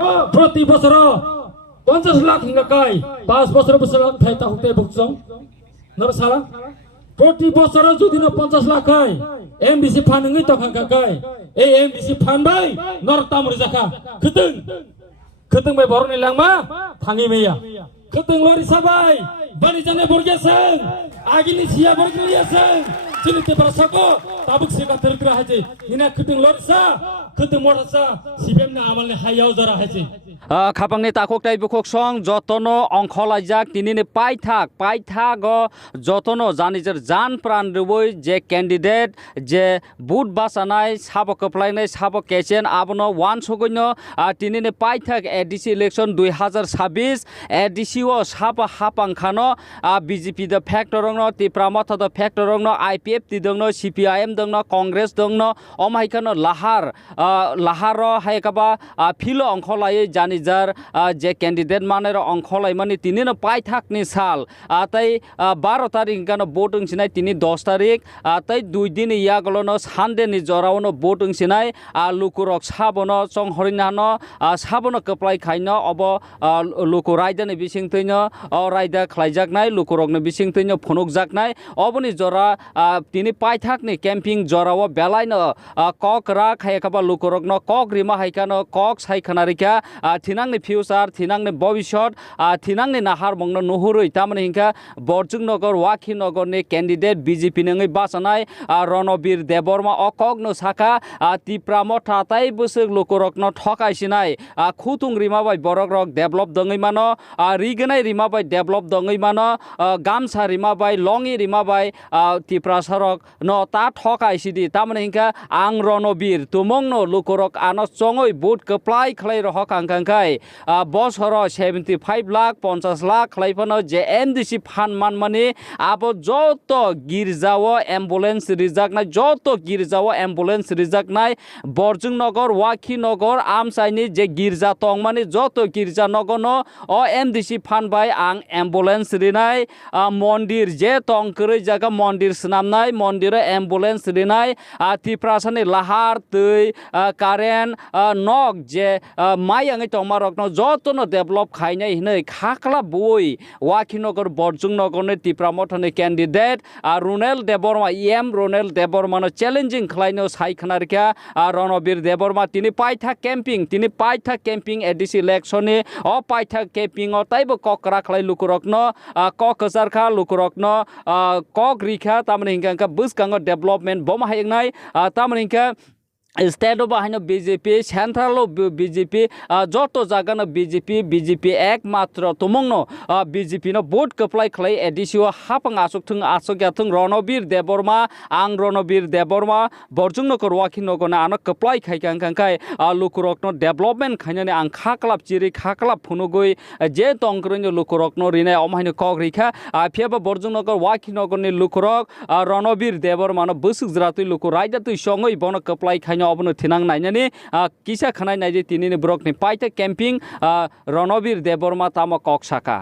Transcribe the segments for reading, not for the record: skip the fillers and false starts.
প্রতি বছর 50 লাখ হিঙ্গাকাই 5 বছর বছর থাই তা হতে বুকছং নর সারা প্রতি বছর যদি 50 লাখ হয় এমবিসি ফান্ডিং তখাকাই এই এমবিসি ফান্ড বাই নর তামরি জাকা khuteng bai borok ni langma thangi meya khuteng lori sabai bani jane borgeseng agini sia borgeliaseng chilite prasako tabuk seka teritra haje ina khuteng lori sa khuteng morasa sibem na amalne hayau jara haje খাপাংনি তাকক তাই বুকক song যতনো অংখলাইজাক তিনিনি পাইথাক যতনো জানিজের জান প্রাণ রুবই যে candidate যে বুট বাসানাই sub কপ্লাইনাই সাব কেচেন আবনো ওয়ান সগন্য তিনিনি পাইথাক এডিসি ইলেকশন 2026 এডিসি ও সাব হাপাংখানো বিজেপি দ ফ্যাক্টরং তিপ্রামথ দ ফ্যাক্টরং আইপিএফ তি দং সিপিআইএম দং কংগ্রেস দং অমাইখানো লাহার হাইকাবা ফিলো অংখলাই জানি যার যে ক্যান্ডিডেট মানের অংখলাইমানি তিনি পাইথাকনি সাল তাই 12 তারিখ গানো ভোটিং সিনাই তিনি 10 তারিখ তাই 2 দিন ইয়াগলনো সানডেনি জরাওনো ভোটিং সিনাই লুকুরক সাবনো চংহরিনানো সাবনো কপ্লাই খাইনো অব লুকু রাইদানি বিসিং তৈনো রাইদা খ্লাইজাকনাই লুকুরকনি বিসিং তৈনো ফনুক জাকনাই অবনি জরা তিনি পাইথাকনি ক্যাম্পিং জরাও বেলাইনো কক রা খাইকাবা লুকুরকনো কক রিমা হাইকানো কক সাইখানারিকা থিনাংনি ফিউচার থিনাংনি ভবিষ্যৎ থিনাংনি নাহার মংনো नुहुरै তামানে हिंखा बरजुंगनगर वाखिनगरनि कैंडिडेट बीजेपी नङै बासानाय रणबीर देबबर्मा अकगनो साखा तिप्रामो थाताय बोसोर लोकरकनो ठकायसिनाय खुथुं रिमाबाय बरकरक डेभलप दङै मानो रिगनाय रिमाबाय डेभलप दङै मानो गामसा रिमाबाय लङि रिमाबाय तिप्रासरक न ता ठकायसिदि तामाने हिंखा आं रणबीर तुमंगनो लोकरक आनो चङै भोट कप्लाय खलाय रहक आंखांखाय बसर 75 लाख 50 लाख खलायफानो जे एमडिसि फान मान माने आबो जत गिर्जाओ एम्बुलेंस रिजाकनाय जत गिर्जाओ एम्बुलेंस रिजाकनाय बरजुंगनगर वाखिनगर आमसाइनि जे गिर्जा तंग माने जत गिर्जा नगनो अ एमडिसि फान बाय आं एम्बुलेंस रिनाय मंदिर जे तंग करै जागा मंदिर सनामनाय मंदिर एम्बुलेंस रिनाय तिप्रासानि लाहार दै कारेन्ट नक जे माइ आङै तंमारकनो जतनो डेभलप खायनाय हिनै खाखला बय वाखिनगर बरजुंगनगरनि तिप्रामथनि कैंडिडेट रुनेल देबबर्मा रुनेल देबबर्मानो चैलेंजिंग खलायनो सायखनारिका रणबीर देबबर्मा तिनि पाइथा कैंपिंग एडिसि इलेक्शननि अ पाइथा कैंपिंग ताइबो ककरा खलाय लुकुरकनो कक हजारखा लुकुरकनो कक रिखा तामने हिंका बुसकांगो डेभलपमेंट बमा हायनाय तामने हिंका स्टेट बाहायनो बीजेपी सेंट्रल बीजेपी जत जागानो बीजेपी एकमात्र तुमंगनो बीजेपी नो भोट कप्लाय खलाय एडिसिओ हापां आसुकथुं आसुग्याथुं रणबीर देबबर्मा आं रणबीर देबबर्मा बरजुंगनगर वाखिनगरना आनो कप्लाय खायखांखाय लुकुरकनो डेभलपमेंट खायनानै आं खाक्लाब चिरि खाक्लाब फुनुगै जे तंग्रैनो लुकुरकनो रिनाय अमायनो कक रिखा फेबा बरजुंगनगर वाखिनगरनि लुकुरक रणबीर देबबर्मानो बोसुक जरातै लुकु रायदातै सङै बनो कप्लाय खायनो अबनो थिनां नायनानै किसा खानाय नायजे तिनिनि ब्रकनि पाइथा कैंपिंग रणबीर देबबर्मा तामा कक साका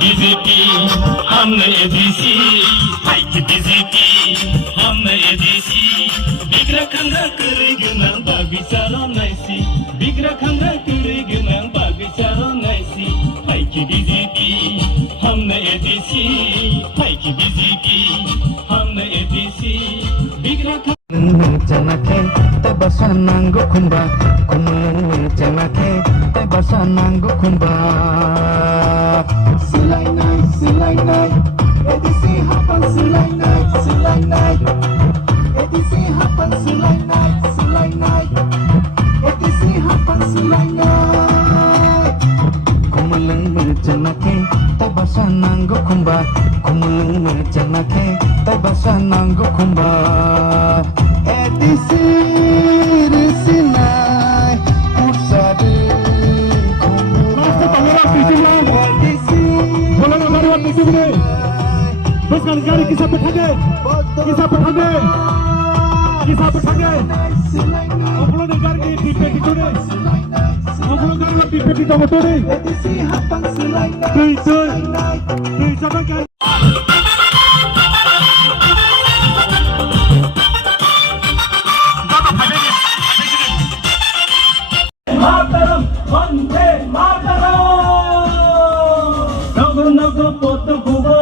बीजेपी हमने एडीसी बीजेपी हमने एडीसी बिग्रा खंगा करेगना बाबिचारो नाइसी बिग्रा खंगा करेगना बाबिचारो नाइसी पाइकी बीजेपी हमने एडीसी पाइकी बीजेपी हमने ADC बिग्रा janake te basanango kumba kumul janake te basanango kumba silai night edisi happen silai night edisi happen silai night edisi happen silai night kumul janake te basanango kumba kumul janake te basanango kumba sabu thage okolo de gar ge di peti tore okolo gar lo di peti to tore tui sabu kan Mataram, Vande Mataram. Nago nago poto guba.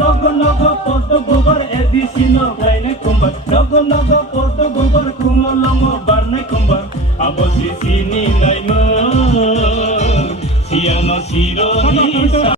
Nago nago poto gubar edisi no gaine kumbar. Nago nago poto gubar kumalongo barne kumbar. Abo sini naimo, siano siro nisa.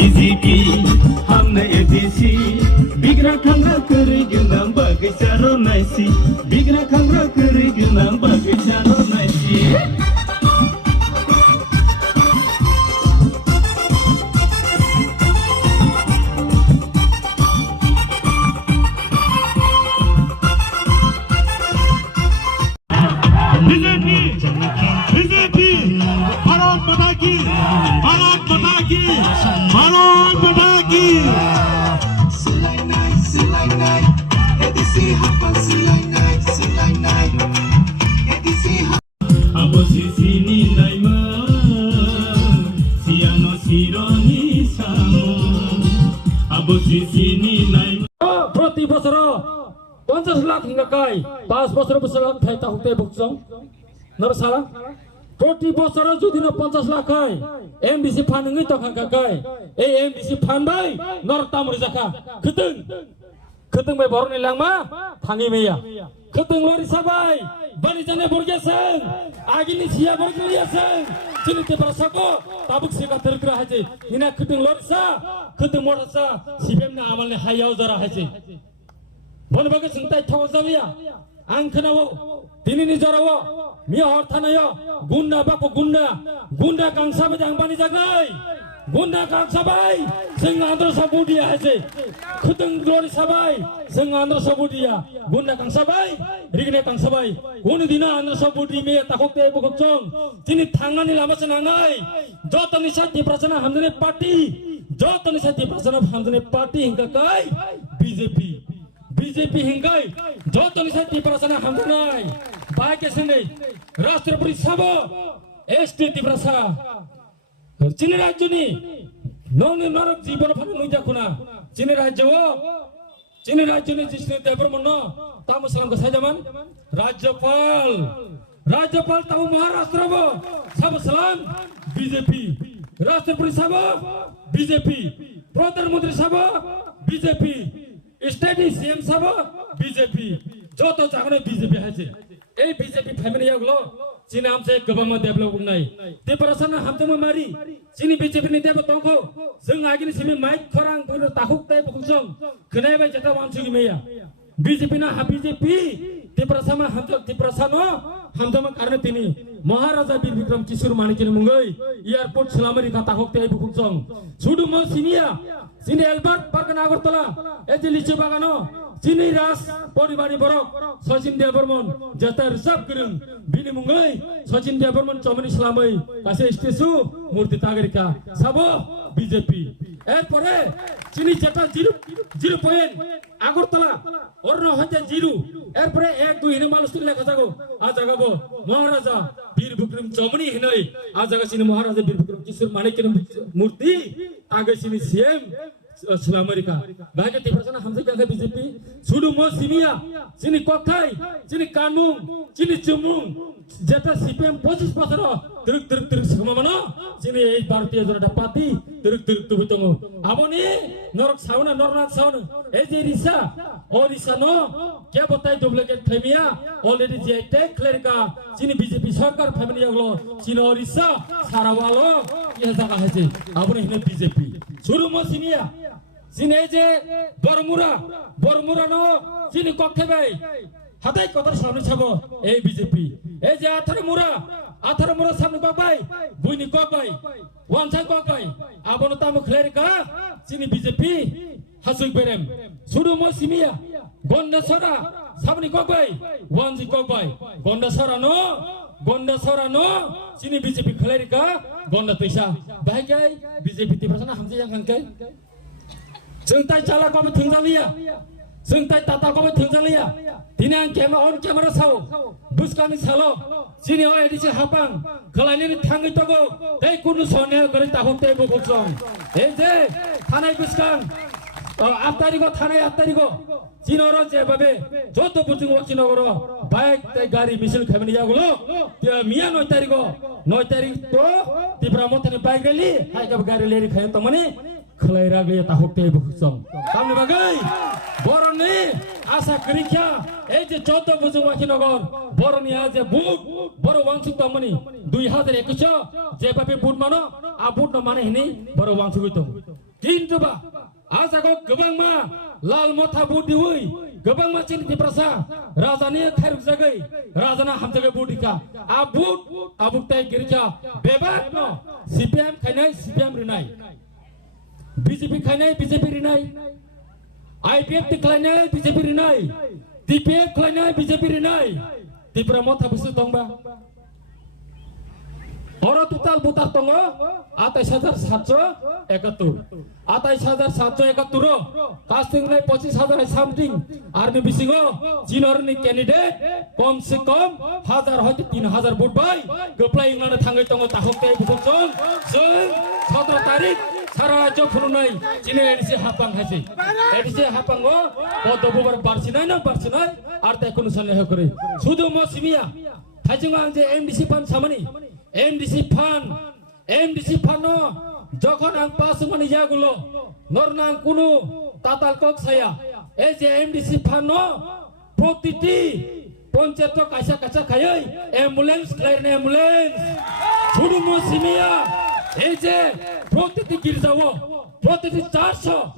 BJP हमने ADC बिगरा खंगा करे गिना बगैचारो नाइसी बिगरा खंगा करे गिना बगैचारो नाइसी BJP Bharat माता की भारत माता की भारत माता की abo sini naima siano sironi samo abo sini naima प्रति बছर 50 लाख हिंगा काय 5 বছর বছর থাইতা হতে বুকছং নর সারা প্রতি বছর যদি 50 লাখ হয় এমবিসি ফান্ডিং তো খাকা काय এই এমবিসি ফান্ড বাই নর তামরি জাখা खतों बाय बरनि लांमा थाङि मैया खतों लरि साबाय बानि जाने बरगेसों आगिनि सिया बरगलियासों चिनिते परसाको ताबुक सेका तरग्रा हाजे इना खतों लरिसा खतों मरसा सिबेमना आमालनि हायाव जरा हाजे बनबागे सिंताय थाव जाबिया आं खोनावो दिनैनि जरावो मिया हर थानायो गुन्डा बाको गुन्डा गांसाबे जांबानि जागाय गुन्डा गांसाबाय जों आन्द्र साबुदिया हाजे खतों लरि साबाय जों आन्द्र साबुदिया गुन्डा गांसाबाय रिगने गांसाबाय उनि दिना आन्द्र साबुदि मे ताखोते बखचों दिनै थांनानै लामासो नाङै जतनि साथि प्रचना हामदने पार्टी जतनि साथि प्रचना हामदने पार्टी हिंका काय बीजेपी हिंगाय जतनि साथि प्रचना हामदनाय बाकेसनै राष्ट्रपति साबो एसटी तिब्रासा चिनी राज्यनि नौनि नरक जीवन फानु नुजाखुना चिनी राज्यनि जिसने देबरमन तामसलामको साइजामान राज्यपाल तामु महाराष्ट्रबो सब सलाम बीजेपी राष्ट्रपति सब बीजेपी प्रधानमंत्री सब बीजेपी स्टेट सीएम सब बीजेपी जो तो जागने बीजेपी हाजे ए बीजेपी फैमिली यागलो चिनी हमसे गोबां डेभलप नाय देपरासन हमते मारी चिनी बीजेपी नि देबो तंखौ जों आगिनि सिमि माइक खरां बुनो ताखुक ताय बखुजों खोनायबाय जेता वानसुगि मैया बीजेपी ना बीजेपी देपरासामा हमते देपरासानो हमदमा कारणे तिनी महाराजा वीर विक्रम किशोर मानिकनि मुंगै एयारपोर्ट सलामरि का ताखुक ताय बखुजों सुदुमो सिनिया चिनी एलबार्ट पार्क नागरतला एजे लिचु बागानो चिनी राज परिवारनि बरक सचिन देवबर्मन जेता रिजार्भ करं बिनि मुंगै सचिन देवबर्मन चमनि सलामै कासे स्टेचु मूर्ति तागरिका साबो बीजेपी एरपरे चिनी जेता 0 पॉइंट আগরতলা অর্ণ হতে 0 এরপরে 1 2 হিনে মানুষ লেখা থাকো আ জায়গাবো মহারাজা বীর বিক্রম চমনি হিনই আ জায়গা চিনি মহারাজা বীর বিক্রম কিশোর মানিকের মূর্তি আগে চিনি CM Amerika. Baik di perasaan Hamzah yang BJP. Sudah mau simia, sini kokai, sini kanung, sini cemung. Jatah CPM posisi pasar. Teruk semua mana? Sini Bharatiya Janata Party. Teruk tu betul. Apa ni? Norok sauna. Jadi Risa, Risa no. Kya batai duplicate famia. Already JT clear ka. Sini BJP sarkar family yang lo. Sini Risa, Sarawalo. Ia jaga haji. Apa ni BJP? Sudah mau simia. Sini je Bormura no. Sini kokai bay. Hatai kotor samne sabo. BJP. Je athar mura samne kokai. Buini kokai. Wansai kokai. Abono tamu clear ka. Sini BJP. Hasuk berem. Sudah mau simia. Gonda sora. Samne kokai. Wansi kokai. Gonda sora no. Sini BJP clear ka. Gonda pesa. Bagai BJP di perasaan Hamzah yang hangkai. Sengtai cala kau bertinggalia, sengtai tata kau bertinggalia. Dina on kamera sawo, bus kami salo. Sini orang edisi hapang, kalau ini tanggi togo, teh kuno sonia kau tahun teh bukosong. Je, tanai buskan, tanai ko. Sini orang je babe, jodoh puting waktu nogoro, baik teh gari misil kami ya gulo. Dia mia noi tarik to, di Pramod tani baik kali, hai kau gari leri kaya tomani. Kelaira gaya tahuk teh bukosong. Kami bagai, boron ni asa kerja. Je jodoh puting waktu nogor, boron ni aja boron wangsuk tomani. 2021 je babe bud mana, abud no mana ini, boron wangsuk itu. Kintu ba, asa kau gebang ma, lal motha bud dihui, gebang ma cini diperasa, razani khairuk jagai, razana ham jagai budika, abud teh kerja, bebas no, CPM khainai CPM rinai. BJP khainai BJP rinai, IPF dikhainai BJP rinai, TPF khainai BJP rinai, di Pramod habis tong ba. Orang total butar tongo, 28,771, 28,771, casting nai 25,000 something, army bisingo, jinor ni candidate, kom se kom, 1000 hoite 3000 vote bay, apply ingana thangai tongo tahok teh bukosong, 17 tarik. Sarah Raja Purunai, Cina edisi hapang haji. Edisi hapang go, Bodobubar Barsinai, Arte Kunusan Lehokuri. Sudah mau simia, Hajungang je MDC Pan samani, MDC Pan no, Jokon ang pasumani jagulo, Nornang Kunu, Tatal Kok saya, MDC Pan no, Protiti, Ponceto Kaca Kayai, ambulance, Sudah mau simia. প্রতিটি গির্জাও প্রতিটি 400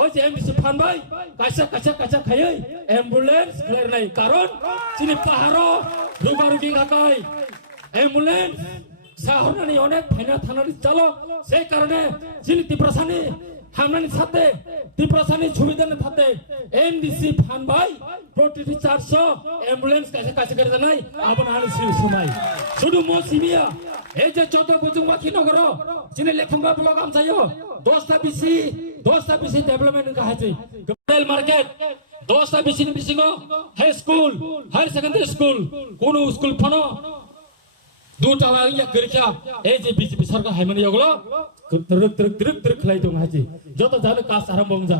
ওই যে MBC ফানবাই কাঁচা খাই ambulance clear নাই কারণ চিনি পাহাড় রোগারোগী কাকাই অ্যাম্বুলেন্স শহরনানি অনেক ফাইনা থানারি চালো সেই কারণে চিনি তীব্রসানি হামনানি সাথে তীব্রসানি সুবিধার সাথে এমডিসি ফানবাই প্রতিটি 400 অ্যাম্বুলেন্স কাছে করে নাই আপনার সময় শুধু মৌসুমিয়া এই যে চৌদ্দ বুঝুং বাকি নগর চিনি লেখুঙ্গা ব্লক আমসাইও 10টা বিসি ডেভেলপমেন্ট কাহাছে রেল মার্কেট 10টা BC high school higher secondary school কোন স্কুল ফানো দুটা ইয়া গরিকা এই যে বিজেপি সরকার হাইমানি ওগুলো তরক খেলাই দং হাজি যত জানো কাজ আরম্ভ যা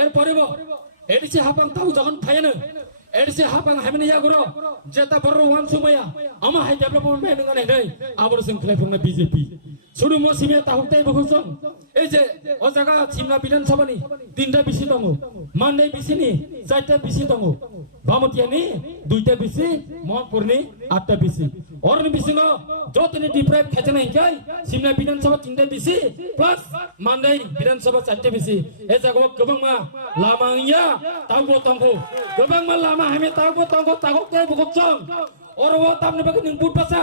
এরপরে এডিসি হাপাং তাও যখন ফাইনে এডিসি হাপাং হাইমানি ইয়াগুলো যেটা বড় ওয়ান সুমায়া আমা হাই ডেভেলপমেন্ট মে নঙ্গনে দেই আবার সং খেলাই ফংনা বিজেপি শুরু মসিমে তাহতে বহুজন এই যে ও জায়গা সিমলা বিধানসভানি 3টা বিসি দङ মাননাই বিসিনি 4টা বিসি দङ বামতিয়ানি 2টা বিসি মহপুরনি 8টা বিসি অরনি বিসিনো যতনি ডিপ্রাইভ খেচনা হিকাই সিমলা বিধানসভা 3টা বিসি প্লাস মাননাই বিধানসভা 4টা বিসি এ জায়গা গোबांमा লামা ইয়া তাগো তংগো গোबांमा লামা হামে তাগো তে বগচং অরও তামনে বাকি Ning boot পাসা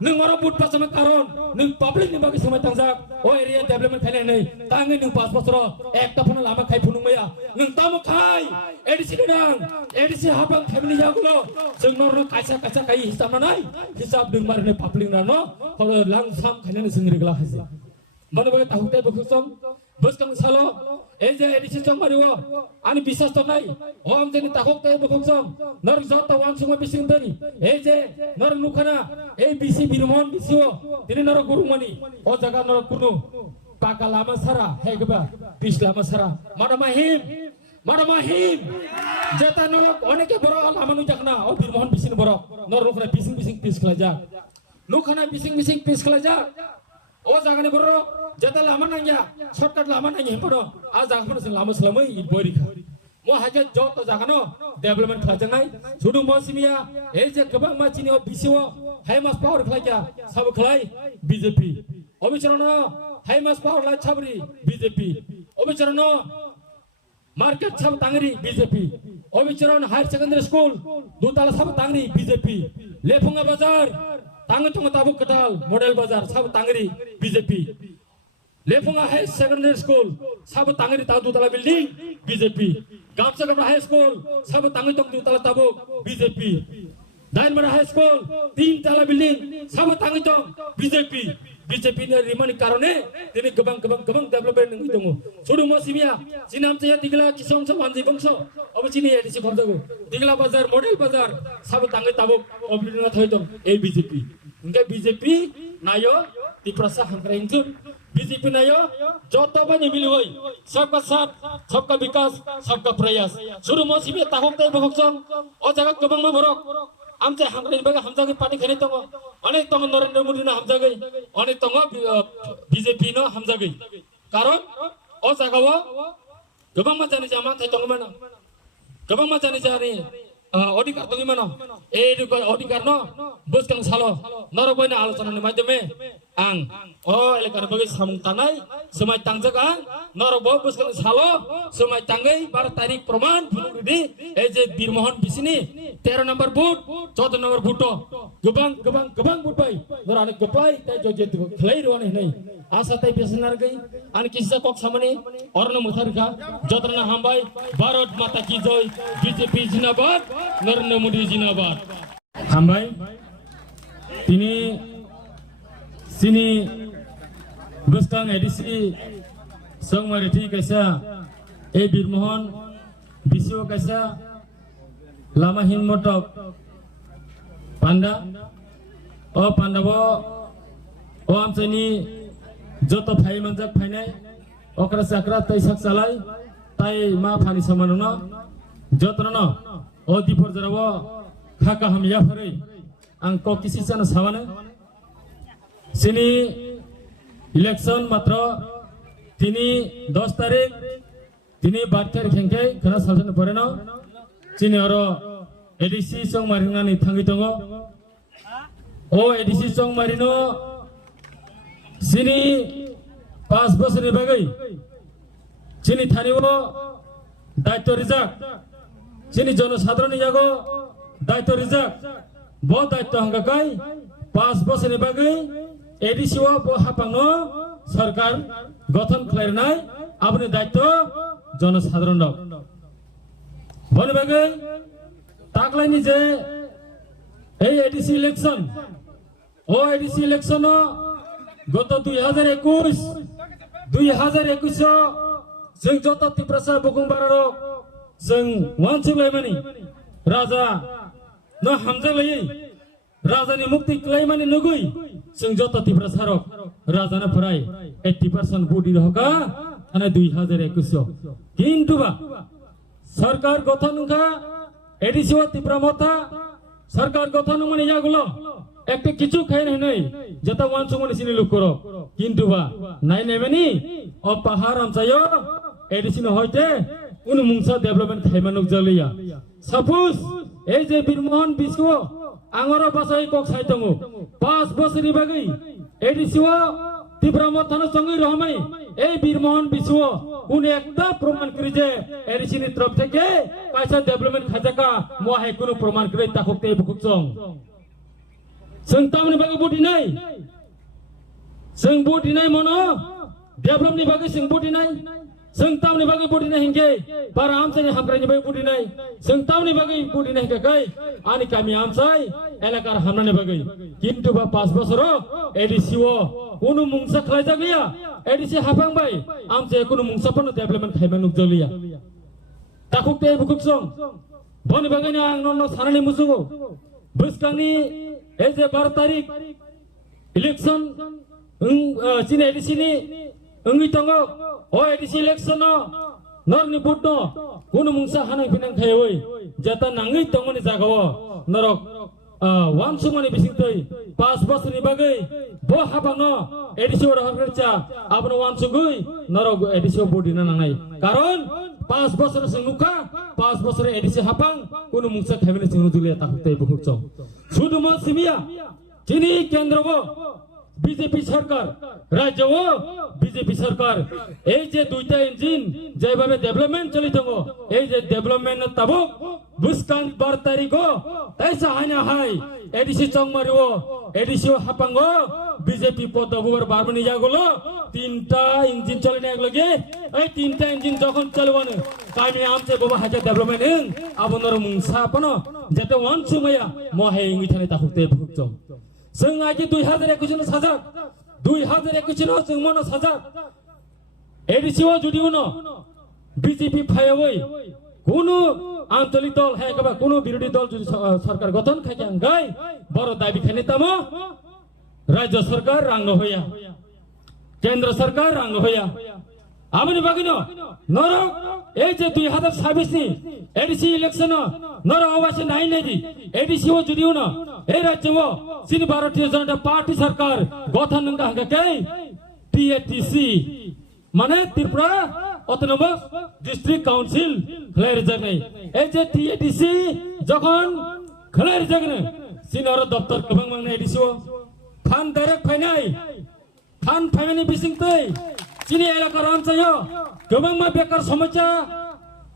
nung orang buat pas sama karon, nung public ni bagi semua tangzak, oh area development kaya ni, tangi nung pas pasro, ekta pun lama kaya punung maya, nung tamu kaya, edisi habang family jagulo, sengnor kaisa kaya hisab mana, hisab nung marne public nano, kalau langsam kaya ni sendiri gelah hasi, mana bagi tahu teh berkusong, bos kang salo, edisi cang mariwa, ani bisas tonai, om jadi tahu teh berkusong, nor jauh wan semua bising tadi, nor nukana, ABC birumon bisiwo, ini nor gurumani, oh jaga nor kuno, Paka lama sara, hei keba, bis lama sara. Mana mahim. Jata norok, oneke borok lama nujak na. Oh Birmohon bisin borok. Norok na bising pis kelaja. Nukana bising pis kelaja. Oh jangan borok. Jata lama nanya, shortcut lama nanya poro. Ah jangan sing lama selama ibori kah. Mo haja jauh to jangan no. Development kelaja ngai. Sudu mo simia. Je kebang macini oh bisiwo. Hai mas power kelaja. Sabu kelai BJP. Obicarano high mass power light chabri BJP. Obicarano market chab tangri BJP. Obicarano higher secondary school dutala sab tangri BJP. Lepunga bazar tangatong tabuk ketal model bazar sab tangri BJP. Lepunga high secondary school sab tangri tahu dutala building BJP. Gamsakapra high school sab tangatong dutala tabuk BJP. Dainmara high school 3 tala building sab tangatong BJP. BJP ni rimani karone tini gebang development ngi dongo sudu mo simia sinam saya tigla kisong so wanji bangso obo chini edisi khordago tigla bazar model bazar sab tangai tabuk obidina thoidong ei BJP unga BJP nayo tiprasa hangrengkun BJP nayo joto bani mili hoi sabka sab sabka vikas sabka prayas sudu mo simia tahok tai boksong o jaga gebang ma borok amte hangreng baga hamjagi party khani tongo অনেক তখন নরেন্দ্র মোদী না হামজাগৈ অনেক তখন BJP ন হামজাগৈ কারণ ও জায়গাও গোবাং মা জানি জামা থাই তঙ্গ মানো গোবাং মা জানি জানি অধিকার তঙ্গি মানো এই অধিকার ন বুঝকাং সালো নরবইনা আলোচনাनि মাধ্যমে आं ओ एलेकार बगै सामुं तानाय समाय तांजक आं नरब बुझकां सालो समाय तांगै 12 तारिख प्रमाण फुलुदि ए जे बीरमोहन बिसिनि 13 नम्बर बुट 14 नम्बर बुट गोबां बुट बाय नराने गोप्लाय ताय जजे खलै रवानि नै आशा ताय बेसनार गई आन किसा कक सामने अरन मुथारका जत्रना हामबाय भारत माता की जय बीजेपी जिंदाबाद नरेंद्र मोदी जिंदाबाद हामबाय तिनी sini buskang edisi songmariti kaisa Birmohon bisio kaisa lama hinmotok panda o pandabo o amsani joto phai manjak phainai okra sakra tai sak salai tai ma phani samanuna jotrano o dipor jarawo khaka hamya phari ang ko kisi sana samane sini election matra tini 10 tarik tini 12 tarik hengke khana salsan poreno sini oro edisi song maringani thangi tongo o edisi song marino sini 5 bosor bagai sini thaniwo daitto rijak sini jono sadroni jago daitto rijak bo daitto hangkai 5 bosor bagai एडिसिवा बहापांनो सरकार गठन खालायनाय आबनि दायित्व जनसाधारण दं बनि बागै ताकलायनि जे এই ADC election ओ ADC election गत 2021 जों जत तिप्रसा बुकुंबारो जों वानसुलायमानि राजा न हामजालायै राजानि मुक्ति क्लाइमानि नुगुइ जों जत तिफ्रा सारक राजाना फराय 80% बुदि हका थाने 2021 किन्तु बा सरकार गठन का एडिसिवा तिफ्रा मथा सरकार गठन माने यागुलो एकटे किछु खाइ नै जता वानसुमनि सिनि लुकरो किन्तु बा नाइ नेमेनि अ पाहार आमचायो एडिसिन होइते उनु मुंसा डेभलपमेन्ट खाइमानुक जलिया सपोज ए जे बीरमोहन बिस्व आंगरो बासाय कक साइतंगो 5 बसरि बागै एडिसिवा तिब्रा मथानो संगै रहमाय ए बीरमोहन बिस्व उन एकटा प्रमाण करि जे एडिसिनि तरफ থেকে कायसा डेभलपमेन्ट खाजाका मोहाय कुनु प्रमाण करै ताखोकते बुकुचं जों तामनि बागै बुदिनाय जों बुदिनाय मनो डेभलपनि बागै जों बुदिनाय जों तामनि बागै बुदिनाय हिंगे बारा आमसानि हामग्रानि बागै बुदिनाय जों तामनि बागै बुदिनाय हिंगाय आनि गामि आमसाय एलाकार हामनानि बागै किन्तु बा 5 बसरो एडिसिओ कुनु मुंसा खालायजा गैया एडिसि हाफांबाय आमसे कुनु मुंसाफोरनो डेभलपमेन्ट खायमानुक जलिया ताखुकते बुकुचं बनि बागैनो आं ननो सानानि मुसुगो बुसकांनि ए जे 12 तारिख इलेक्शन चिन एडिसिनि Engi tongo o edisi election no norni budno kuno mungsa hanang pinang khayoi jata nangi tongo ni jagawo norok wansumani bisingtoi 5 বছর ni bagai bo habangno edisi ora hakrcha abno wansugui norok edisi bodina nangai karon 5 বছর sengmuka 5 বছরে edisi hapang kuno mungsa khamini singnu julia takutei bukhukchong sudumo simia chini kendrobo BJP সরকার রাজ্য BJP সরকার এই যে দুইটা engine যেভাবে development চলিত এই যে ডেভেলপমেন্ট তাবুক বুসকান 12 তারিখ তাইসা হাইনা হাই এডিসি চংমারিও এডিসি হাপাঙ্গ বিজেপি পদগুবার বারবনি যাগুলো তিনটা ইঞ্জিন চলে না একলগে এই তিনটা ইঞ্জিন যখন চলবনে কামি আমছে বাবা হাজা ডেভেলপমেন্ট আবনর মুংসা পন যেতে ওয়ান সুমায়া মহে ইঙ্গি থানে তাহুতে ভুকচম जों आजि 2021 साजा 2021 जों मन साजा एडिसिओ जुदिउनो बीजेपी फायवै कोनो आंचलिक दल हायकबा कोनो विरोधी दल जुदि सरकार गठन खायगाय बरो दाबी खाने तम राज्य सरकार रांग होया केंद्र सरकार रांग होया आमनि बागिनो नरक এই যে 2026 নি এডিসি ইলেকশন নর অবশ্যই নাই নেদি এডিসিও যদিও না এই রাজ্য সিনি ভারতীয় জনতা পার্টি সরকার গঠন নঙ্গা হাঙ্গাকে টিএটিসি মানে ত্রিপুরা অটোনমাস ডিস্ট্রিক্ট কাউন্সিল খেলার জায়গায় এই যে টিএটিসি যখন খেলার জায়গায় সিনর দপ্তর কবাং মাংনা এডিসিও ফান ডাইরেক্ট ফাইনাই ফান ফাইনানি বিসিংতৈ চিনি এলাকার অঞ্চল गोबां मा बेकार समस्या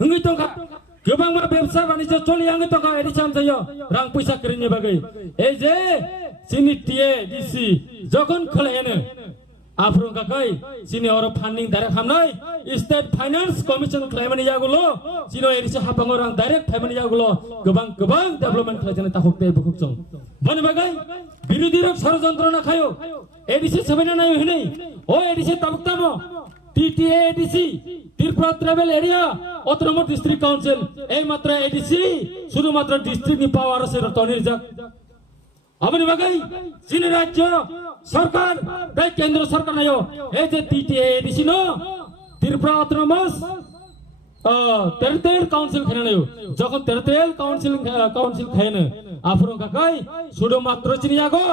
हंगै दंखा गोबां मा व्यवसाय बानिज्य चलि आङै दंखा एदि सामजायो रां पैसा करिनि बागै ए जे सिनि टिएडिसि जखन खलायनो आफ्रों काकाय सिनि अर फान्डिं डाइरेक्ट हामनाय स्टेट फाइनान्स कमिशन खलायमानि जागुलो सिनो एदिसि हापाङो रां डाइरेक्ट फायमानि जागुलो गोबां डेभलपमेन्ट खलायजने ताखुकते बुखुकजों बने बागै बिरोधी रक षড়যন্ত্র ना खायो एदिसि सबायना नायो हनै ओ एदिसि ताबुकतामो TTADC Tripura tribal area autonomous district council এই মাত্র এডিসি শুধুমাত্র ডিস্ট্রিক্ট নি পাওয়ার আছে রতনির জাক আমনি বাগাই চীন রাজ্য সরকার তাই কেন্দ্র সরকার নাও এই যে টিটিএডিসি নো ত্রিপুরা অটোনমাস টেরিটোরিয়াল কাউন্সিল খানাयो যখন টেরিটোরিয়াল কাউন্সিল খায়नो आफ्रों काकाय শুধুমাত্র চিনি जागो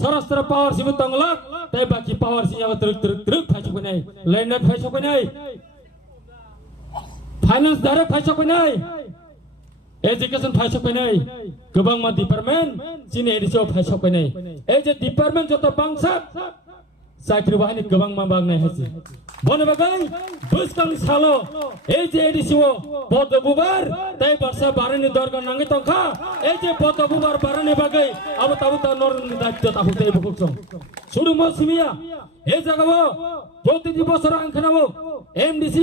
সরাসরি পাওয়ার সিমু তংলাক তাই বাকি পাওয়ার সিমু जागो त्रुक फायसकनाय ল্যান্ড फायसकनाय फाइनान्स डाइरेक्ट फायसकनाय एजुकेशन फायसकनाय गोबां मा डिपार्टमेन्ट चिनि एडिसि फायसकनाय এই যে ডিপার্টমেন্ট যত বাংসা চাকরি বাহিনী गोबां मा बांनाय हासि बने बागाय बुसकां सालो এই যে এডিসিও পদবুবার তাই বর্ষা বারনি দরকার নাঙ্গি তংখা এই যে পদবুবার বারনি বাগাই আবো তাবু তা নরনি দায়িত্ব তাহুতে বুকছং শুরু মসমিয়া এই জায়গাও প্রতিটি বছর আংখানাবো এমডিসি